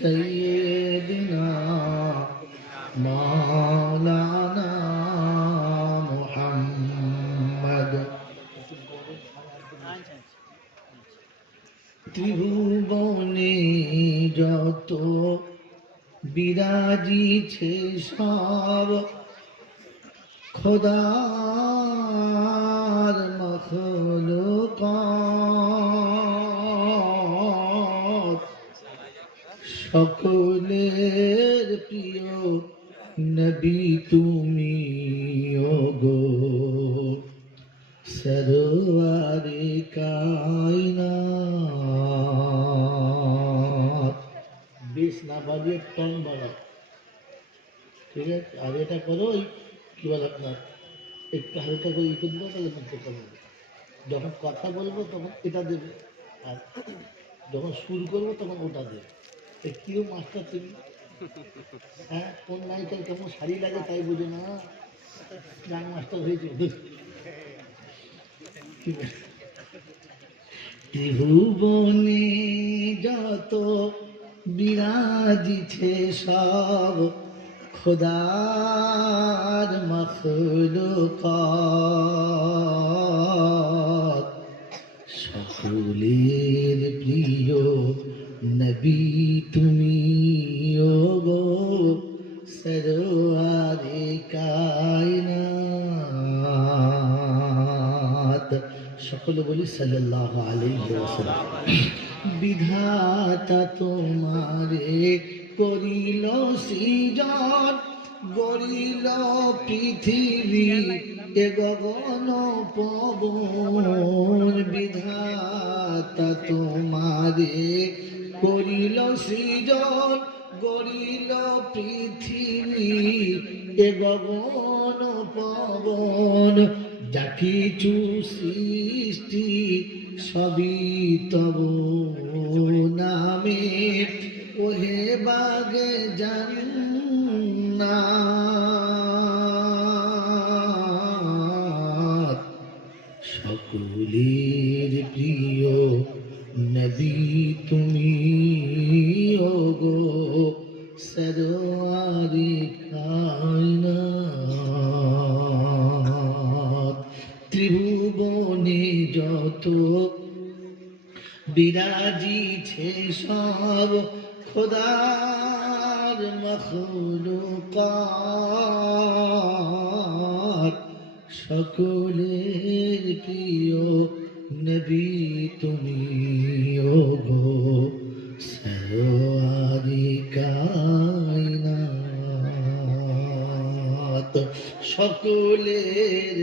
سيدنا مولانا محمد ত্রিভুবনে যত বিরাজিছে সব খোদার মখলুকাত সকলের প্রিয় নবী তুমি ওগো সরওয়ারে কায়নাত। বেশ না বাজিয়ে টন বাড়াও, ঠিক আছে? আর এটা করো, ওই কি বল আপনার একটু হালকা করে ইকুন দেবো, তাহলে মধ্যে করবে। যখন কথা বলবো তখন এটা দেবে, আর যখন সুর করবো তখন ওটা দেবে। কিরম মাস্টার তুমি? হ্যাঁ, কোন নায়িকার কেমন শাড়ি লাগে তাই বুঝো না, গান মাস্টার হয়েছে। ত্রিভুবনে যত বিরাজিছে সব খোদার মখলুকাত সকলের প্রিয় নবী তুমি ওগো সরওয়ারে কায়নাত। সকলে বলি সাল্লাল্লাহু আলাইহি ওয়াসাল্লাম। বিধাতা তোমারে করিল সৃজন, গড়িল পৃথিবী এ গগন পবন। বিধাতা তোমারে করিল সৃজন, গড়িল পৃথিবী এ গগন পবন। যা কিছু সৃষ্টি সবই তব নামে, ওহে বাগে জান্নাত। সকলের প্রিয় নবী তুমি ওগো সরওয়ারে কায়নাত। ত্রিভুবনে যত বিরাজিছে সব খোদার মখলুকাত সকলের প্রিয় নবী তুমি ওগো সরওয়ারে কায়নাত। সকলের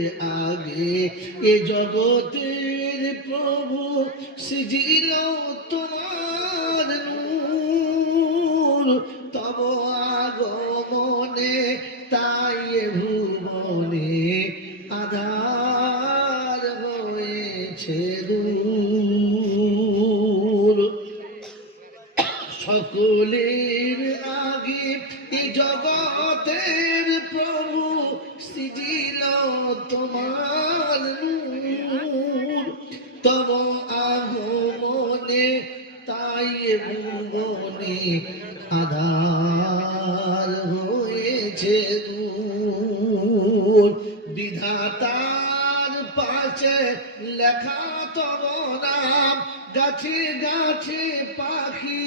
আগে এ জগতের প্রভু সৃজিল তোমার নূর। তব আগমনে তাই ভুবনে আধার হয়েছে দূর। সকলের আগে এ জগতের প্রভু সৃজিল তোমার নূর। তব আগমনে তাই ভুবনে আধার হয়েছে দূর। বিধাতার পাশে লেখা তব নাম, গাছে গাছে পাখি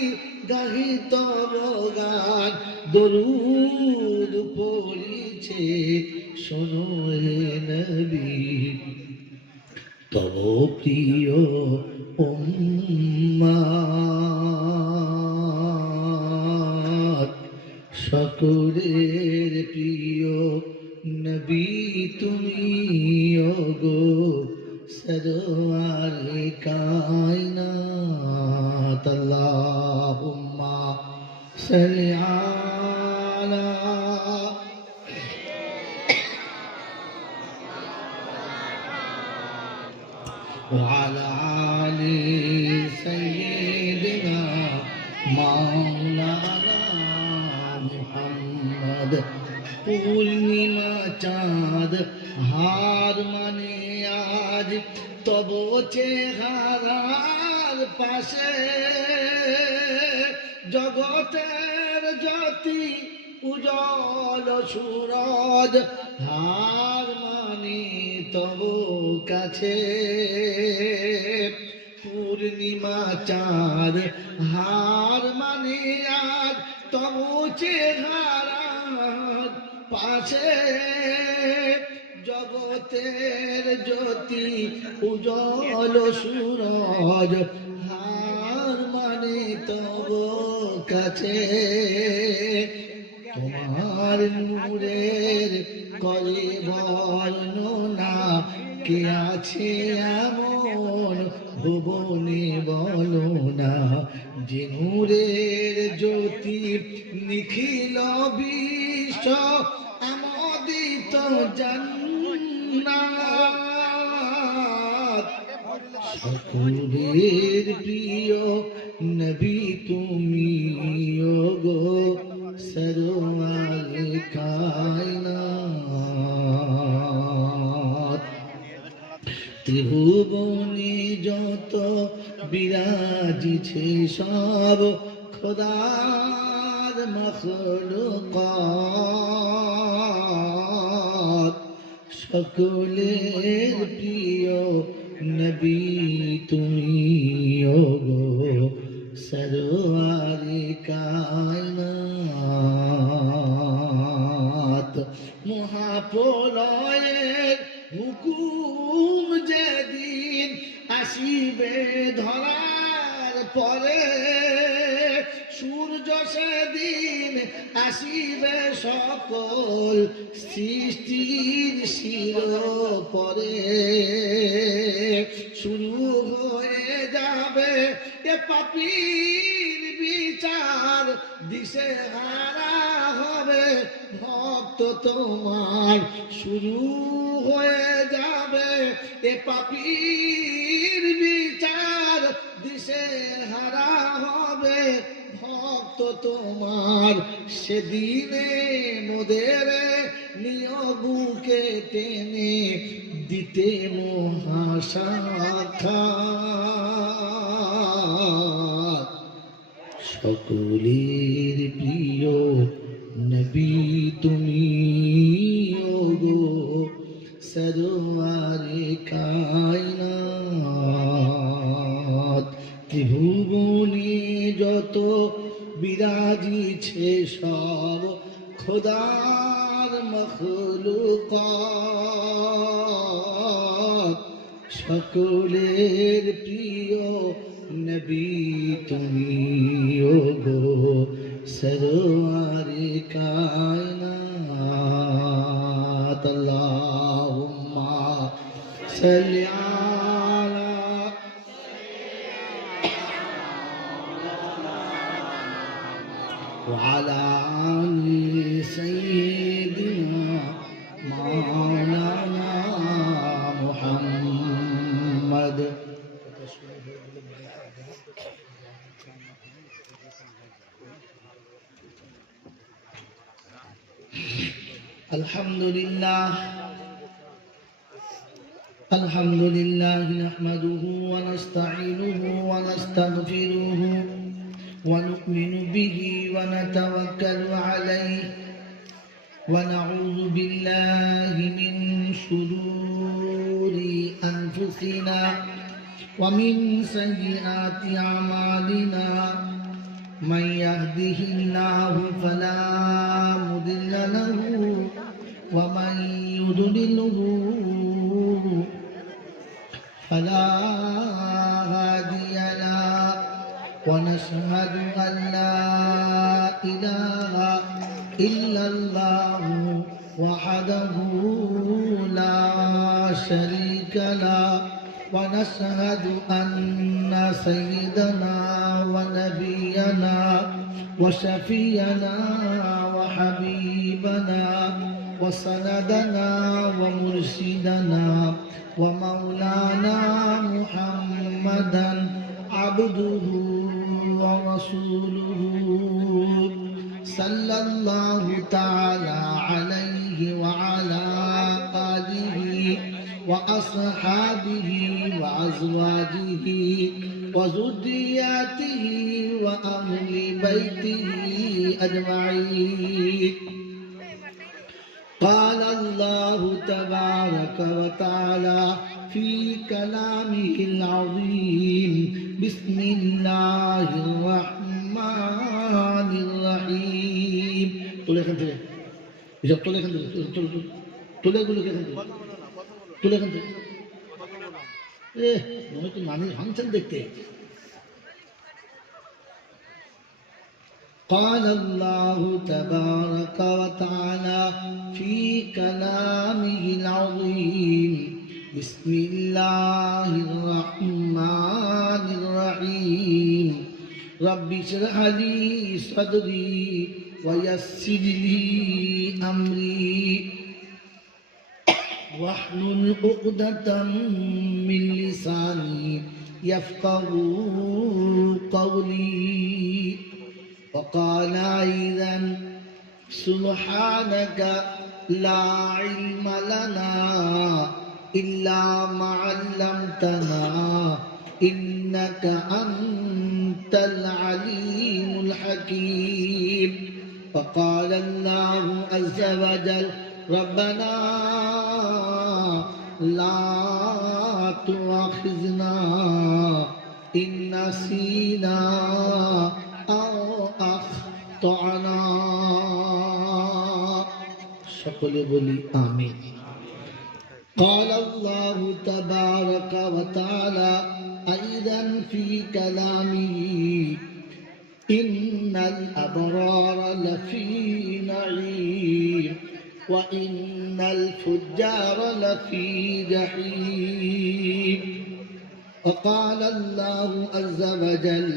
গাহি তব গান। দরুদ পড়িছে শোনো হে নবী তব প্রিয় উম্মাত। সকলের প্রিয় নবী তুমি ওগো সরওয়ারে কায়নাত। আল্লাহুম্মা সাল্লি আলা وعلى آل سيدنا مولانا محمد। পূর্ণিমা চাঁদ হার মানে আজ তব চেহারার পাশে জগতের জ্যোতি উজ্জ্বল সূরজ হার মানি তব কাছে পূর্ণিমা চাঁদ হার মানি আজ তব চেহারার পাশে জগতের জ্যোতি উজ্জ্বল সূরজ হার মানে তব কাছে তোমার নূরের করে বর্ণনা কে আছে এমন ভুবনে বলো না যে নূরের জ্যোতি নিখিল বিশ্ব আমোদিত জান্নাত সকলের প্রিয় নবী তুমি গো সরওয়ারে কায়নাত ত্রিভুবনে যত বিরাজিছে সব খোদার মখলুকাত সকলের প্রিয় নবী তুমি গো সরওয়ারে কায়নাত মহাপ্রলয়ের হুকুম যেদিন আসিবে ধরার পরে সূর্য সেদিন আসিবে সকল সৃষ্টির শিরোপরে শুরু হয়ে যাবে এ পাপীর বিচার দিশে হারা হবে ভক্ত তোমার শুরু হয়ে যাবে এ পাপীর বিচার দিশে হারা হবে ভক্ত তোমার সেদিনে মোদের নিয়বুকে টেনে দিতে মহাসাক্ষাৎ সকলের প্রিয় নবী তুমি গো সরওয়ারে কায়নাত ত্রিভুবনে যত বিরাজিছে সব খোদার মখলুকাত সকলের প্রিয় নবী তুমি গো সরওয়ারে কায়নাত আল্লাহুম্মা সাল্লি আলা وعلى آل سيدنا مولانا محمد الحمد لله نحمده ونستعينه ونستغفره ونؤمن به ونتوكل عليه ونعوذ بالله من شرور أنفسنا ومن سيئات أعمالنا من يهده الله فلا مضل له ومن يضلله فلا هادي له ونشهد أن لا إله إلا الله وحده لا شريك له ونشهد أن سيدنا ونبينا وشفينا وحبيبنا وسندنا ومرشدنا ومولانا محمدا عبده ورسوله صلى الله تعالى عليه وعلى آله وأصحابه وأزواجه وذرياته وأهل بيته أجمعين. قال الله تبارك وتعالى في كلامه العظيم: بسم الله الرحمن الرحيم. তোলে এখান থেকে, এসব তোলে এখান থেকে, তোলে এগুলো এখান থেকে, তোলে এখান থেকে। মনে তো নানি হানছেন দেখতে। قال الله تبارك وتعالى في كلامه العظيم: بسم الله الرحمن الرحيم. رب اشرح لي صدري ويسر لي أمري واحلل عقدة من لساني يفقهوا قولي. وقال أيضا: سبحانك لا علم لنا إلا ما علمتنا إنك أنت العليم الحكيم. وقال الله عز وجل: ربنا لا تؤاخذنا إن نسينا أو أخطأنا. সকলে বলি আমিন। قال الله تبارك وتعالى أيضا في كلامه: إن الأبرار لفي نعيم وإن الفجار لفي جحيم. وقال الله عز وجل: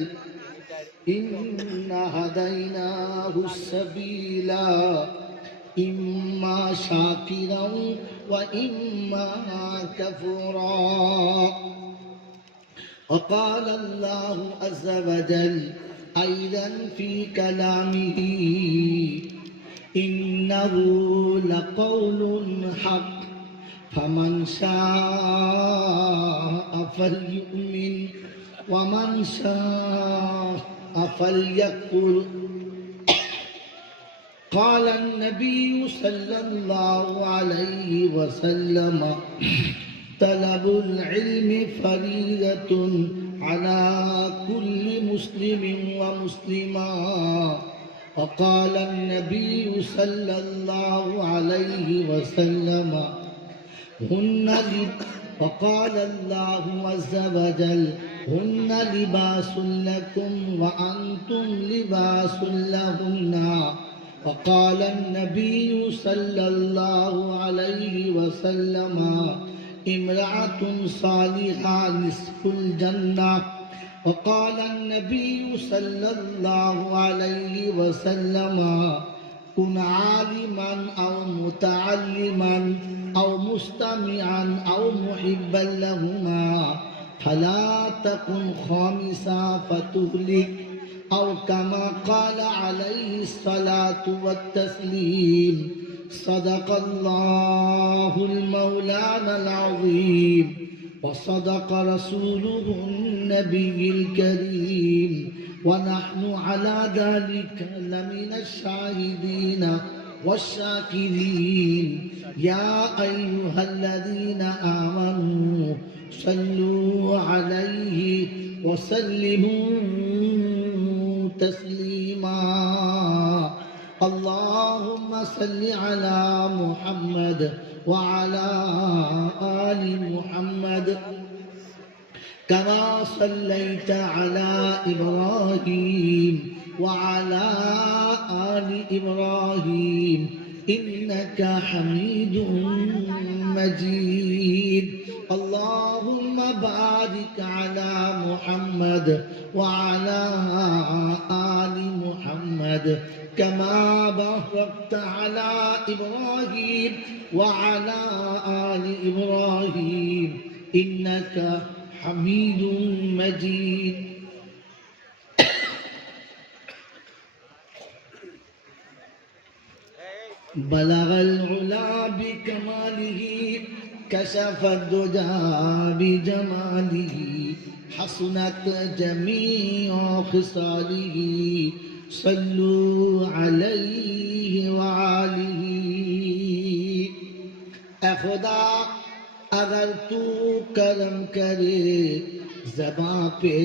إنا هديناه السبيل إما شاكرا وإما كفورا. وقال الله عز وجل أيضا في كلامه: إنه لقول حق فمن شاء فليؤمن ومن شاء فليكفر. قال النبي صلى الله عليه وسلم: طلب العلم فريضة على كل مسلم ومسلمة. وقال النبي صلى الله عليه وسلم: وقال الله عز وجل: هن لباس لكم وأنتم لباس لهن. وقال النبي صلى الله عليه وسلم: امرأة صالحة نصف الجنة. وقال النبي صلى الله عليه وسلم: كن عالما أو متعلما أو مستمعا أو محبا لهما فلا تكن خامسا فتهلك، أو كما قال عليه الصلاة والتسليم. صدق الله المولانا العظيم وصدق رسوله النبي الكريم، ونحن على ذلك لمن الشاهدين والشاكرين. يا أيها الذين آمنوا صلوا عليه وسلموا تسليما. اللهم صل على محمد وعلى آل محمد كما صليت على إبراهيم وعلى آل إبراهيم إنك حميد مجيد. اللهم بارك على محمد وعلى آل محمد كما باركت على إبراهيم وعلى آل إبراهيم إنك حميد مجيد. بلغ العلا بكماله كشف الدجى بجماله حسنت جميع خصاله صلوا عليه وآله اے خدا اگر تو کرم کرے زباں پہ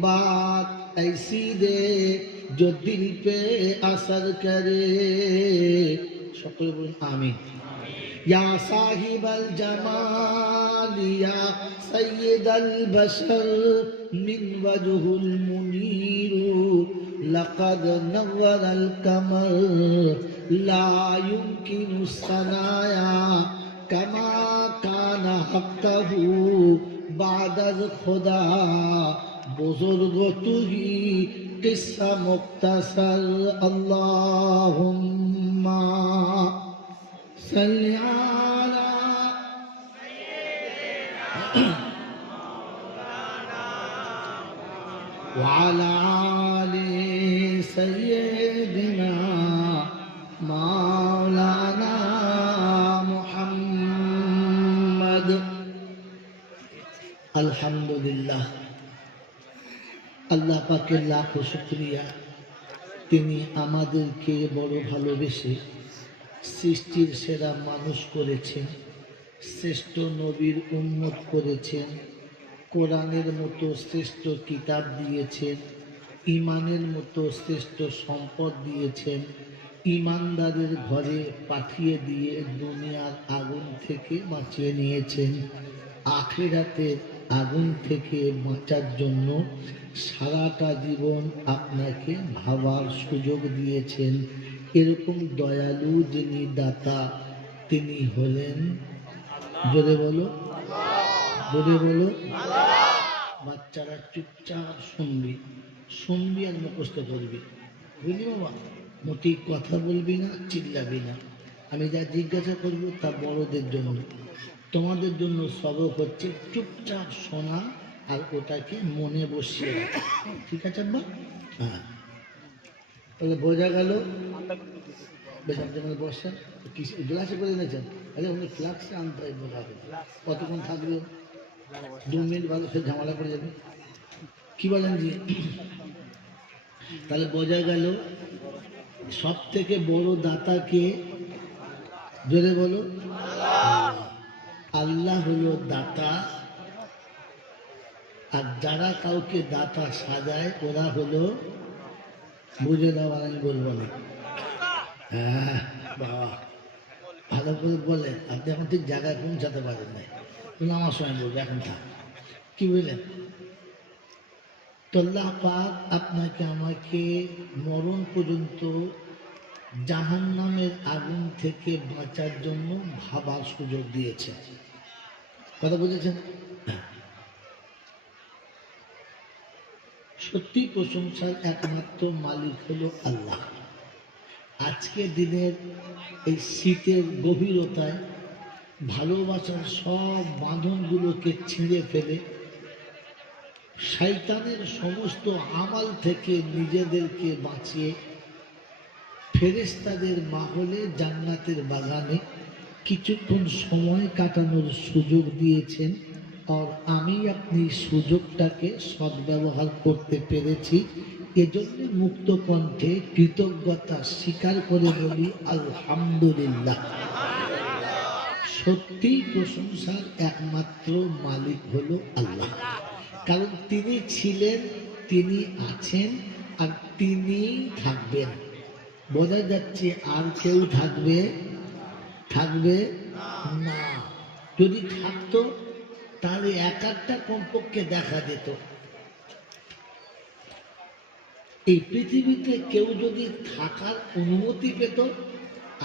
بات ایسی دے جو دل پہ اثر کرے شکر بول آمین یا صاحب الجمال یا سید البشر من وجه المنیر لقد نور القمر لا يمكن الثنایا كما كان حقه بعد الخدا بزرگ تو ہی قصہ مختصر اللهم صل على وعلى آل سيدنا مولانا محمد আলহামদুলিল্লাহ আল্লাহ পাকের লাখ শুকরিয়া তিনি আমাদেরকে বড় ভালোবেসে সৃষ্টির সেরা মানুষ করেছেন শ্রেষ্ঠ নবীর উম্মত করেছেন কোরআনের মতো শ্রেষ্ঠ কিতাব দিয়েছেন ঈমানের মতো শ্রেষ্ঠ সম্পদ দিয়েছেন ঈমানদারের ঘরে পাঠিয়ে দিয়ে দুনিয়ার আগুন থেকে বাঁচিয়ে নিয়েছেন আখিরাতের আগুন থেকে বাঁচার জন্য সারাটা জীবন আপনাকে ভাবার সুযোগ দিয়েছেন এরকম দয়ালু যিনি দাতা তিনি হলেন জোরে বলো জোরে বলো বাচ্চারা চুপচাপ শুনবি আর মুখস্থ করবি বুঝলি বাবা মোটেই কথা বলবি না চিল্লাবি না আমি যা জিজ্ঞাসা করবো তা বড়দের জন্য তোমাদের জন্য সবক হচ্ছে চুপচাপ শোনা আর ওটাকে মনে বসিয়ে রাখা ঠিক আছে আব্বা হ্যাঁ তাহলে বোঝা গেল বেশ আপনি বসেন গ্লাসে করে এনেছেন আরে উনি ফ্লাক্সে আনতে হয় বোঝা কতক্ষণ থাকবে 2 মিনিট ভালো সে ঝামেলা করে যাবে কি বলেন জি তাহলে বোঝা গেল সব থেকে বড় দাতাকে জোরে বলো আল্লাহ হলো দাতা আর যারা কাউকে দাতা সাজায় ওরা হলো বুঝে দেওয়া আমি বলবো না হ্যাঁ বাবা ভালো করে বলেন আপনি এখন ঠিক জায়গায় পৌঁছাতে পারেন নাই কিন্তু আমার সময় বলবো এখন থাক কি বুঝলেন তো আল্লাহ পাক আপনাকে আমাকে মরণ পর্যন্ত জাহান্নামের আগুন থেকে বাঁচার জন্য ভাবার সুযোগ দিয়েছে কথা বুঝেছেন সত্যি প্রশংসার একমাত্র মালিক হলো আল্লাহ আজকে দিনের এই শীতের গভীরতায় ভালোবাসার সব বাঁধনগুলোকে ছিঁড়ে ফেলে শয়তানের সমস্ত আমাল থেকে নিজেদেরকে বাঁচিয়ে ফেরেশতাদের মাহলে জান্নাতের বাগানে কিছুক্ষণ সময় কাটানোর সুযোগ দিয়েছেন আর আমি আপনি সুযোগটাকে সদ্ব্যবহার করতে পেরেছি এজন্য মুক্ত কণ্ঠে কৃতজ্ঞতা স্বীকার করে বলি আলহামদুলিল্লাহ সত্যি প্রশংসার একমাত্র মালিক হলো আল্লাহ কারণ তিনি ছিলেন তিনি আছেন আর তিনি থাকবেন বোঝা যাচ্ছে আর কেউ থাকবে না যদি থাকতো তাহলে একটা কমপক্ষে দেখা যেত এই পৃথিবীতে কেউ যদি থাকার অনুমতি পেত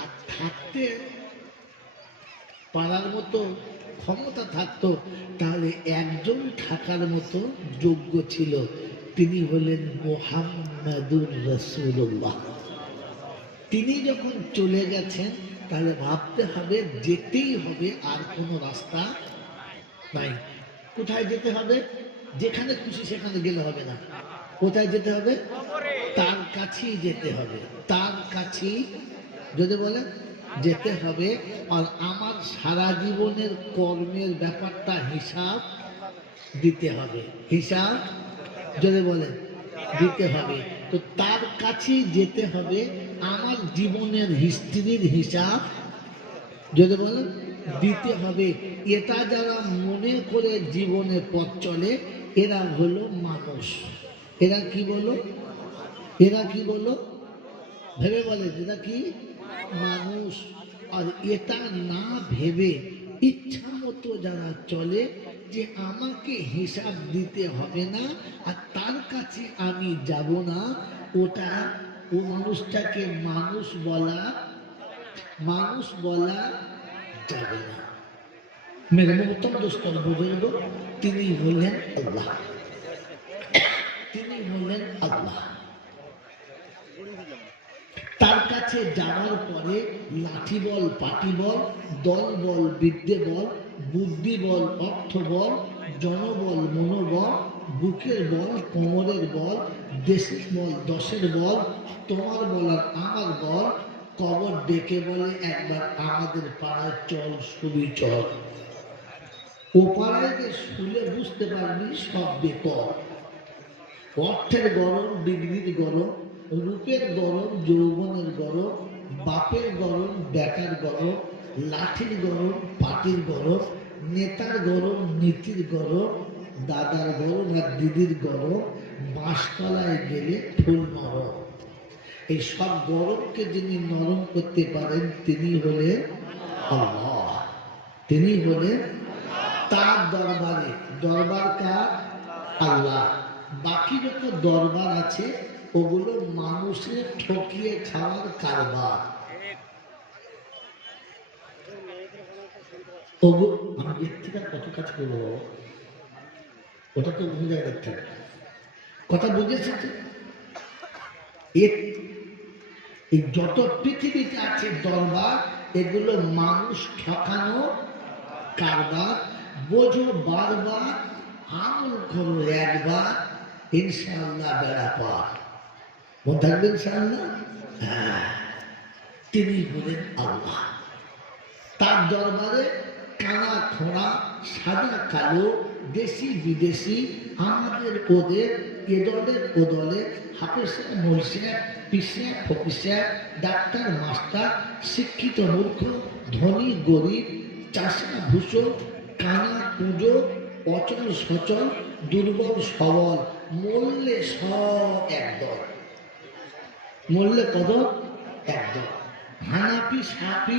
আর থাকতে পারার মতো ক্ষমতা থাকতো তাহলে একজন থাকার মতো যোগ্য ছিল তিনি হলেন মুহাম্মাদুর রাসূলুল্লাহ তিনি যখন চলে গেছেন তাহলে ভাবতে হবে যেতেই হবে আর কোনো রাস্তা নাই কোথায় যেতে হবে যেখানে খুশি সেখানে গেলে হবে না কোথায় যেতে হবে তার কাছেই যেতে হবে তার কাছেই যদি বলেন যেতে হবে আর আমার সারা জীবনের কর্মের ব্যাপারটা হিসাব দিতে হবে, হিসাব যদি বলেন দিতে হবে। তো তার কাছে যেতে হবে, আমার জীবনের হিস্ট্রির হিসাব যদি বলেন দিতে হবে। এটা যারা মনে করে জীবনে পথ চলে এরা হলো মানুষ। এরা কি বলো, এরা কি বলো, ভেবে বলে এরা কি মানুষ। আর এটা না ভেবে ইচ্ছা মতো যারা চলে যে আমাকে হিসাব দিতে হবে না আর তার কাছে আমি যাব না, ওটা ও মানুষটাকে মানুষ বলা যাবে না। মেরে মোহতম দোস্তর বুজুর্গ, তিনি হলেন আল্লাহ, তিনি হলেন আল্লাহ। তার কাছে যাওয়ার পরে লাঠি বল, পাটি বল, দল বল, বিদ্যে বল, বুদ্ধি বল, অর্থ বল, জনবল, মনোবল, বুকের বল, কোমরের বল, দেশের বল, দশের বল, তোমার বল আর আমার বল, কবর ডেকে বলে একবার আমাদের পাড়ায় চল, ছবি চল। ও পাড়ায় যে শুলে বুঝতে পারবি সব বেকর। অর্থের গরম, ডিগ্রির গরম, রূপের গরম, যৌবনের গরম, বাপের গরম, বেটার গরম, লাঠির গরম, পাটির গরম, নেতার গরম, নীতির গরম, দাদার গরম আর দিদির গরম, বাঁশতলায় গেলে ফুল নরম। এই সব গরমকে যিনি নরম করতে পারেন তিনি হলেন আল্লাহ, তিনি হলেন। তার দরবারে, দরবার কার? আল্লাহ। বাকি যত দরবার আছে ওগুলো মানুষের ঠকিয়ে খাওয়ার কারবার। আমি এর থেকে কত কাজ করবো, ওটা তো বুঝে দেখতে হবে। কথা বুঝেছে? এই যত পৃথিবীতে আছে দরবার, এগুলো মানুষ ঠকানো কারবার। বোঝো বারবার, আমল করো একবার, ইনশাআল্লাহ বেড়া পার। মনে থাকবে ইনশাআল্লাহ। হ্যাঁ, তিনি হলেন আল্লাহ। তার দরবারে কানা খোঁড়া, সাদা কালো, দেশি বিদেশি, আমাদের ওদের, এদলের ওদলে, হাফেসে মলসে, পিসে ফকিসে, ডাক্তার মাস্টার, শিক্ষিত মূর্খ, ধনী গরিব, চাষা ভূষো, কানা পুজো, অচল সচল, দুর্বল সবল, মরলে সব একদল। মরলে কত? একদল। হানাফি, সাফি,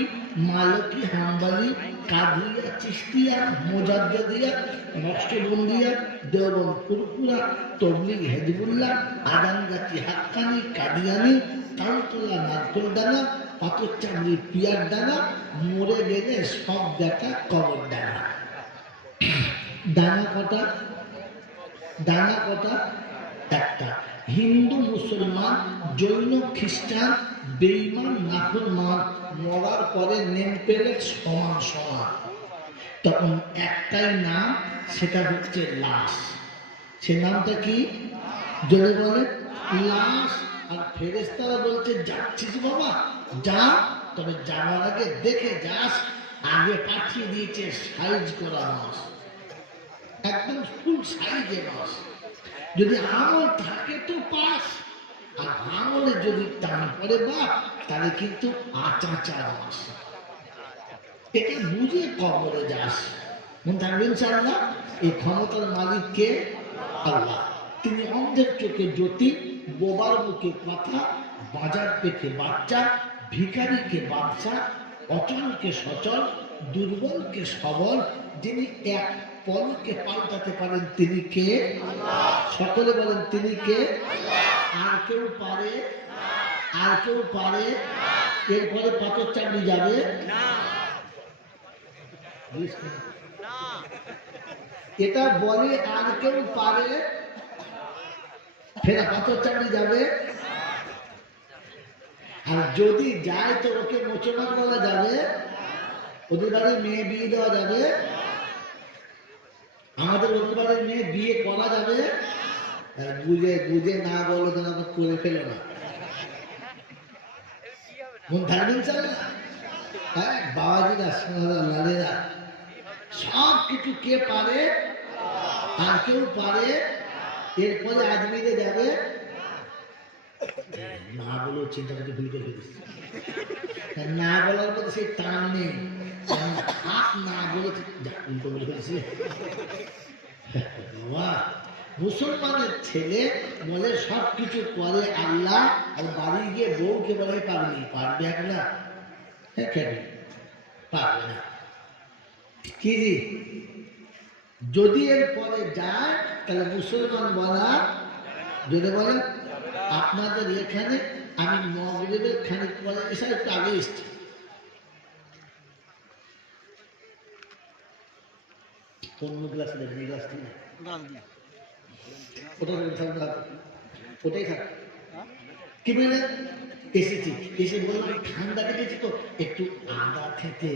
মালকি, হাম্বলি, কাদরিয়া, চিশতিয়া, মুজাদ্দিদিয়া, নকশবন্দিয়া, দেওবন্দ ফুরফুরা, তবলিগ হিজবুল্লাহ, আদানগাছি হাক্কানি, কাদিয়ানি, তালতলা নারকেল দানা, পাথর চামড়ি পিয়ার দানা, মরে গেলে সব দেখা কবর দানা। দানা কটা? দানা কটা? একটা। হিন্দু, মুসলমান, জৈন, খ্রিস্টান, বেঈমান, নাফরমান মরার পরে নেম পেলে সমান সমান। তখন একটাই নাম, সেটা হচ্ছে লাশ। সে নামটা কি? জোরে বলে লাশ। আর ফেরেশতারা বলছে যাচ্ছিস বাবা যা, তবে যাওয়ার আগে দেখে যাস, আগে পাঠিয়ে দিয়েছে সাইজ করা মাছ, একদম ফুল সাইজে মাছ। যদি আমল থাকে তো পাস, আর আমলে যদি টান পড়ে বাপ, তাহলে কিন্তু আচাচা মাস। এটা বুঝে কবরে যাস। মনে থাকবে ইনশাআল্লাহ। এই ক্ষমতার মালিক কে? আল্লাহ। তিনি অন্ধের চোখে জ্যোতি, বোবার মুখে কথা, বাজার পেটে বাচ্চা, ভিখারিকে বাদশা, অচলকে সচল, দুর্বলকে সবল, যিনি এক পলকে পাল্টাতে পারেন তিনি কে? সকলে বলেন তিনি কে? আর কেউ পারে? আর কেউ পারে? এরপরে পাথর চামড়ি যাবে? এটা বলে আর কেউ পারে? ফেরা পাথর চামড়ি যাবে? আর যদি যায় তো ওকে মোচমান বলা যাবে? ওদের বাড়ির মেয়ে বিয়ে দেওয়া যাবে? আমাদের ওদের বাড়ির মেয়ে বিয়ে করা যাবে? বুঝে বুঝে না বলো তো আবার করে ফেলো না। মন থাকবেন চাল না? হ্যাঁ, বাবাজিরা, সোনারা, লালেরা, সব কিছু কে পারে? আর কেউ পারে এরপরে আজমিরে যাবে না বলেও চিন্তা করতে ভুল করে ফেলেছি না বলার মধ্যে সেই টান নেই হাত না বলে উল্টো বলে ফেলেছি বাবা মুসলমানের ছেলে বলে সব কিছু করে আল্লাহ আর বাড়ি গিয়ে বউকে বলে পারবি পারবে একলা কেন পারবে না কি যদি এর পরে যায় তাহলে মুসলমান বলা যদি বলে আপনাদের এখানে আমি মগরিবের খানিক পরে এসে একটু আগে এসছি কোন গ্লাস নেই গ্লাস নেই ওটাই থাক কি বললেন এসেছি এসে বললাম ঠান্ডা লেগেছি তো একটু আদা খেতে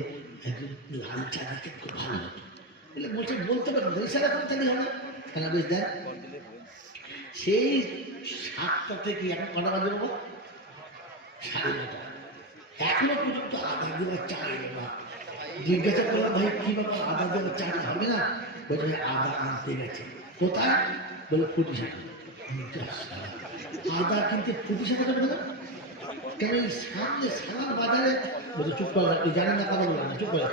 একটু লাল চা দিতে খুব ভালো হতো বলছে বলতে পারবো ইশারা করতে হবে কেন বেশ দেন সেই 7টা থেকে এখন কটা বাজে বাবা 9:30 এখনো পর্যন্ত আদা দেওয়ার চা এলো না জিজ্ঞাসা করলাম ভাই কি ব্যাপার আদা দেওয়ার চাটা হবে না বলছে আদা আনতে গেছে কোথায় বলে 40 আদা কিনতে 40 টাকা দেবে না কেন এই সামনে সালার বাজারে বলছে চুপ করে জানেন না কথা বললাম না চুপ করে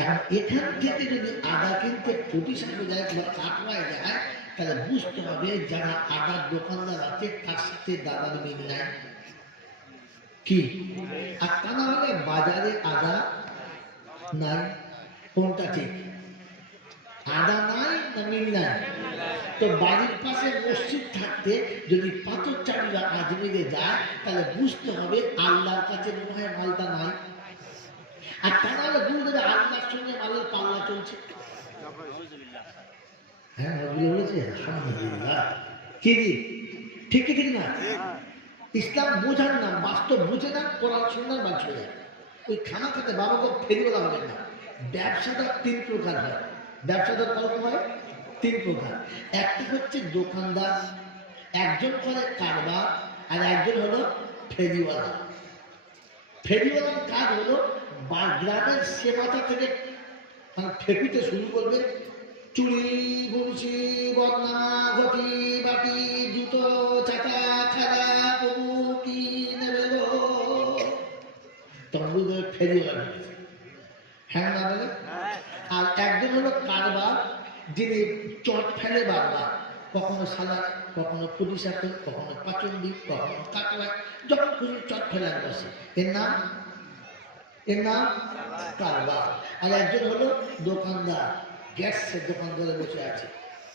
এখন এখান থেকে যদি আদা কিনতে 40 যায় বা কাটওয়ায় যায় তাহলে বুঝতে হবে যারা আদার দোকানদার আছে তার সাথে দাদার মিল নাই কি আর তা না হলে বাজারে আদা নাই কোনটা ঠিক আদা নাই না মিল নাই তো বাড়ির পাশে মসজিদ থাকতে যদি পাথর চাটুরা আজমিরে যায় তাহলে বুঝতে হবে আল্লাহর কাছে মনে হয় মালটা নাই আর তা না হলে বুঝতে হবে আল্লাহর সঙ্গে মালের পাল্লা চলছে হ্যাঁ বলেছে কি ঠিক কি ঠিক না ইসলাম বোঝার না বাস্তব বুঝে না কোরআন সুন্নাহর বাদ চলে যায় ওই খানা খেতে বাবাকে ফেরিওয়ালা হবে না ব্যবসাদার 3 প্রকার হয় ব্যবসাদার কত হয় 3 প্রকার একটা হচ্ছে দোকানদার একজন করে কারবার আর একজন হলো ফেরিওয়ালা ফেরিওয়ালার কাজ হলো গ্রামের সেবাটা থেকে ফেকুতে শুরু করবে চুড়ি বংশী বদনা ঘটি বাটি জুতো চাকা খেলা প্রভু কি নেবে গো তখন বুঝতে ফেরিওয়ালা হ্যাঁ না বলে আর একজন হলো কারবার যিনি চট ফেলে বারবার কখনো সালাদ কখনো পুটি সাথে কখনো পাচন্দি কখনো কাকড়া যখন খুশি চট ফেলার বসে এর নাম কারবার আর একজন হলো দোকানদার গ্যাসের দোকানদারে বসে আছে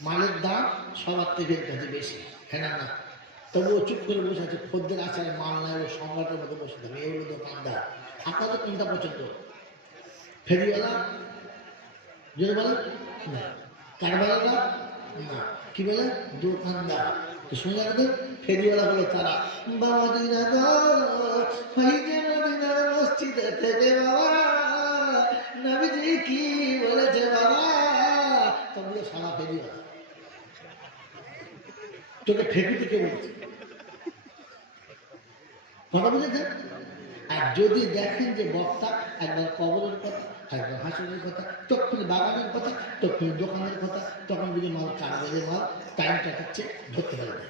মালের দাম সবার থেকে কাছে বেশি হ্যাঁ না তবুও চুপ করে বসে আছে খদ্দের আচারে মাল নাই ও সম্রাটের মতো বসে থাকে এই হলো দোকানদার আপনাদের কোনটা পছন্দ ফেরিওয়ালা যদি বলেন না কারবারওয়ালা না কি বলে দোকানদার তো শুনে রাখবেন ফেরিওয়ালা বলে তারা বাবা দিনা মসজিদে থেকে বাবা নবীজি কি বলেছে বাবা তবে সারা ফেরিওয়ালা তোকে ফেকুতে কে বলছে কথা বুঝেছেন আর যদি দেখেন যে বক্তা একবার কবরের কথা একবার হাসনের কথা তখনই বাগানের কথা তখনই দোকানের কথা তখন যদি মাল কারবারের মাল টাইমটা হচ্ছে ধরতে পারবে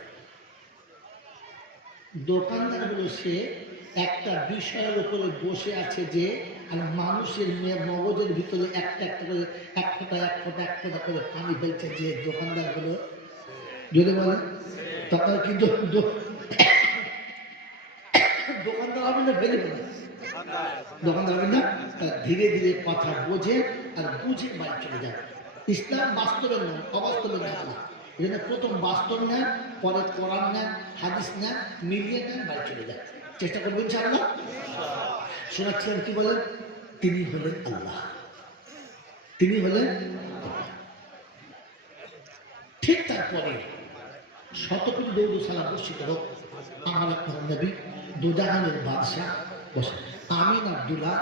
দোকানদারগুলো সে একটা বিষয়ের উপরে বসে আছে যে আর মানুষের মগজের ভিতরে একটা একটা করে এক ফোঁটা করে পানি ফেলছে যে দোকানদারগুলো যদি বলে তখন কিন্তু দোকানদার হবে না ফেলে ফেলে দোকানদার হবে না তার ধীরে ধীরে কথা বোঝে আর বুঝে বাড়ি চলে যায় ইসলাম বাস্তবের নয় অবাস্তবের নেয় না এখানে প্রথম বাস্তব নেন পরে কোরআন নেন হাদিস নেন মিলিয়ে নেন বাড়ি চলে যায় চেষ্টা করবেন ইনশাআল্লাহ শোনাচ্ছিলেন কি বলেন তিনি হলেন আল্লাহ তিনি হলেন ঠিক তারপরে শতকোটি দৌড় সালাম বর্ষিত হোক আমার আপনার নবী দুজাহানের বাদশাহ বসে আমিন আব্দুল্লাহ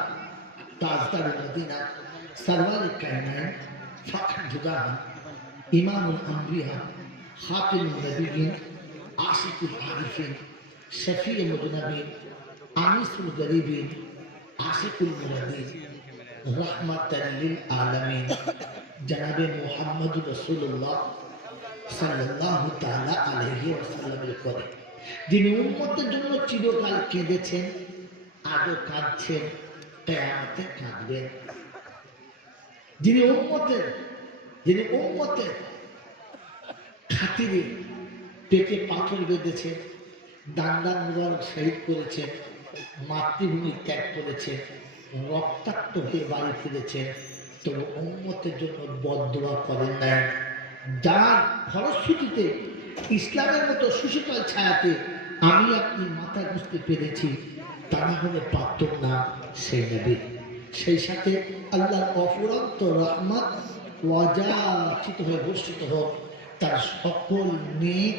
তাজদার মদিনা সরওয়ার কায়নাত ফখর দুজাহান ইমামুল আম্বিয়া খাতিমুন নবিয়্যিন আশিকুল আরিফিন শফিউল মুজনবিন আনিসুল গরিবিন আশিকুল মুরাদিন রাহমাতাল লিল আলামিন জানাবে মুহাম্মদুর রাসূলুল্লাহ সাল্লাল্লাহু তাআলা আলাইহি ওয়াসাল্লামের করে, যিনি উম্মতের জন্য চিরকাল কেঁদেছেন, আজও কাঁদছেন, কিয়ামতে কাঁদবেন। যিনি উম্মতের খাতিরে পেটে পাথর বেঁধেছে, দান্দান মুবারক শহীদ করেছেন, মাতৃভূমি ত্যাগ করেছেন, রক্তাক্ত হয়ে বাড়ি ফিরেছেন, তবু উম্মতের জন্য বদদোয়া করেন নাই। যার ফলশ্রুতিতে ইসলামের মতো সুশীতল ছায়াতে আমি আপনি মাথা গুঁজতে পেরেছি, তা না হলে পারতাম না সেই নবী। সেই সাথে আল্লাহর অফুরন্ত রহমত ওয়াজাচিত হয়ে বর্ষিত হোক তার সকল নেক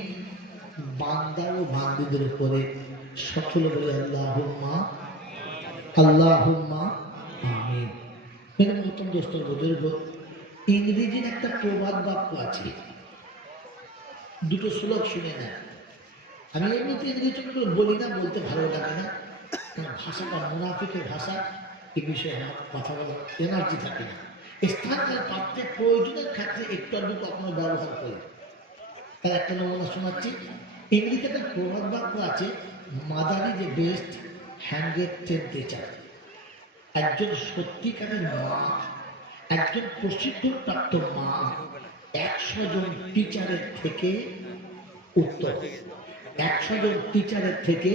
বান্দা ও বান্দীদের উপরে। সকলে বলে আল্লাহুম্মা আল্লাহুম্মা আমিন। মেরে মতন দোস্ত বুজুর্গ, ইংরেজির একটা প্রবাদ বাক্য আছে, দুটো শ্লোক শুনে নেন। আমি এমনিতে ইংরেজি বলি না, বলতে ভালো লাগে না, কারণ ভাষাটা মুনাফিকের ভাষা, এই বিষয়ে আমার কথা বলার এনার্জি থাকে না। স্থানকাল পাত্রে প্রয়োজনের ক্ষেত্রে একটু আধটু কখনো ব্যবহার করি। তার একটা নমুনা শোনাচ্ছি। ইংরেজিতে একটা প্রবাদ বাক্য আছে, mother is a best 110 teacher. একজন সত্যিকারের মা, একজন প্রশিক্ষণপ্রাপ্ত মা 100 জন টিচারের থেকে উত্তম। 100 জন টিচারের থেকে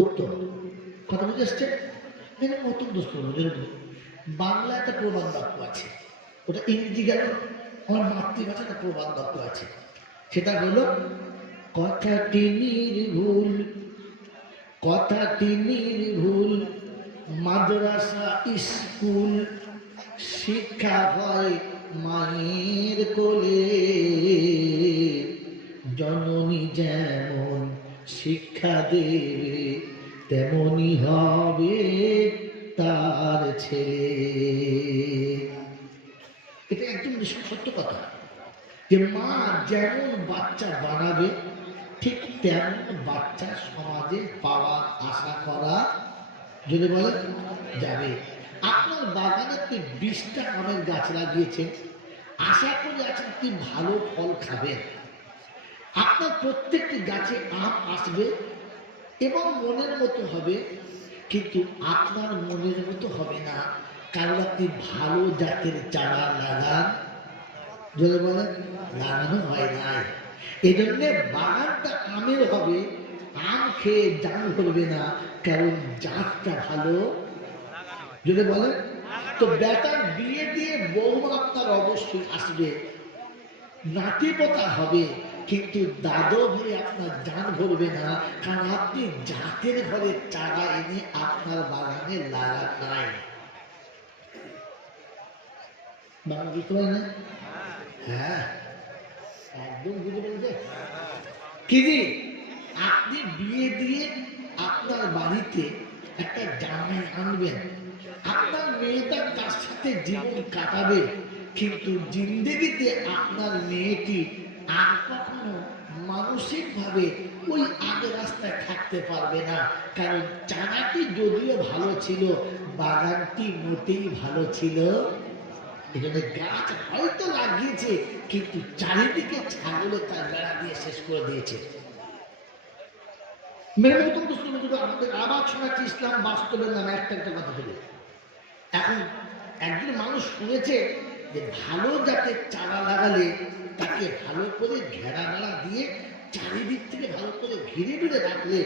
উত্তম। কথা বুঝে এসছে? নতুন দোষ বাংলা একটা প্রবাদ বাক্য আছে, ওটা ইংরেজি গেল, আমার মাতৃভাষা একটা প্রবাদ বাক্য আছে, সেটা হলো কথাটি নির্ভুল, কথাটি নির্ভুল, মাদ্রাসা স্কুল শিক্ষা হয় মায়ের কোলে, জননী যেমন শিক্ষা দেবে তেমনি হবে তার ছেলে। এটা একদম সত্য কথা, যে মা যেমন বাচ্চা বানাবে ঠিক তেমন বাচ্চা সমাজে পাওয়ার আশা করা যদি বলে যাবে। আপনার বাগানে আপনি 20টা আমের গাছ লাগিয়েছেন, আশা করে আছেন আপনি ভালো ফল খাবেন। আপনার প্রত্যেকটি গাছে আম আসবে এবং মনের মতো হবে, কিন্তু আপনার মনের মতো হবে না, কারণ আপনি ভালো জাতের চারা লাগান, যদি বলেন লাগানো হয় নাই। এই জন্যে বাগানটা আমের হবে, আম খেয়ে জান ধরবে না, কারণ জাতটা ভালো, যদি বলেন। তো বেটার বিয়ে দিয়ে বৌমা আপনার অবশ্যই আসবে, নাতি পোতা হবে, কিন্তু দাদু ভাই আপনার জান ভরবে না, কারণ আপনি জাতের ঘরে চারা এনে আপনার বাগানে লাগান নাই। বাগান বুঝতে পারেন না? হ্যাঁ, একদম বুঝে বলছে কি জি, আপনি বিয়ে দিয়ে আপনার বাড়িতে একটা জামাই আনবেন, আপনার মেয়েটা তার সাথে জীবন কাটাবে, কিন্তু জিন্দেগিতে আপনার মেয়েটি আর কখনো মানসিক ভাবে ওই আগের রাস্তায় থাকতে পারবে না, কারণ চারাটি যদিও ভালো ছিল, বাগানটি মোটেই ভালো ছিল। এখানে গাছ হয়তো লাগিয়েছে, কিন্তু চারিদিকে ছাগলে তার বেড়া দিয়ে শেষ করে দিয়েছে। মেরে মতন তো আমাদের আবার শোনাচ্ছি ইসলাম বাস্তবের নামে একটা কথা বলে। এখন একজন মানুষ শুনেছে যে ভালো জাতের চারা লাগালে তাকে ভালো করে ঘেরা বেড়া দিয়ে চারিদিক থেকে ভালো করে ঘিরে ঘিরে রাখলে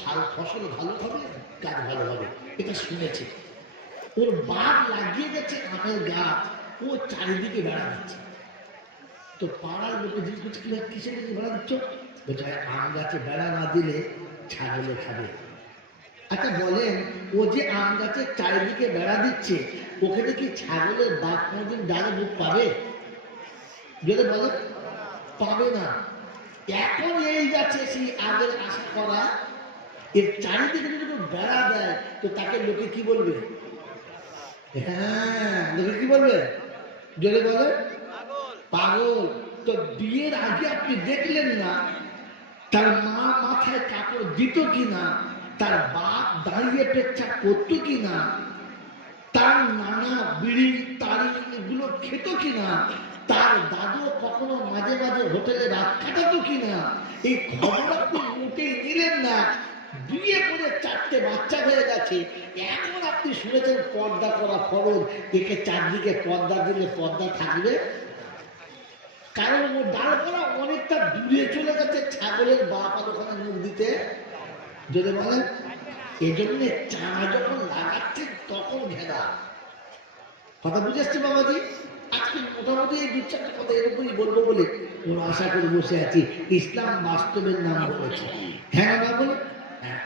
ভালো ফসল ভালো হবে, গাছ ভালো হবে, এটা শুনেছে। ওর বাপ লাগিয়ে গেছে আমের গাছ, ও চারিদিকে বেড়া দিচ্ছে। তো পাড়ার লোকে জিজ্ঞেস করছে, কিসের দিকে বেড়া দিচ্ছ? বলছে আম গাছে বেড়া না দিলে ছাগলে খাবে। আচ্ছা বলেন, ও যে আম গাছের চারিদিকে বেড়া দিচ্ছে, ওখানে কি ছাগলের বাঘ কোনদিন ডালে মুখ পাবে? যদি বলে পাবে না। এখন এই গাছে সেই আগের আশা করা, এর চারিদিকে যদি বেড়া দেয় তো তাকে লোকে কি বলবে? হ্যাঁ, লোকে কি বলবে? যদি বলে পাগল। তো বিয়ের আগে আপনি দেখলেন না তার মা মাথায় কাপড় দিত কিনা, তার বাপ দাঁড়িয়ে পেচ্ছা করতো কিনা, তার তার নানা বিড়ি তারি এগুলো খেত কিনা, তার দাদু কখনো মাঝে মাঝে হোটেলে রাত কাটাতো কিনা, এই খবর আপনি মোটেই নিলেন না। বিয়ে করে 4টে বাচ্চা হয়ে গেছে, এখন আপনি শুনেছেন পর্দা করা ফরজ। একে চারদিকে পর্দা দিলে পর্দা থাকবে? কারণ ও দাঁড় করা অনেকটা দূরে চলে গেছে ছাগলের বাপা দোকানে মুখ দিতে। যদি বলেন এই জন্যে চারা যখন লাগাচ্ছে তখন ঘেরা কথা বুঝেছি বাবাজি। আজকে মোটামুটি এই 2-4টা কথা এরকমই বলবো বলে আশা করে বসে আছি। ইসলাম বাস্তবের নাম বলেছে, হ্যাঁ না বলে হ্যাঁ।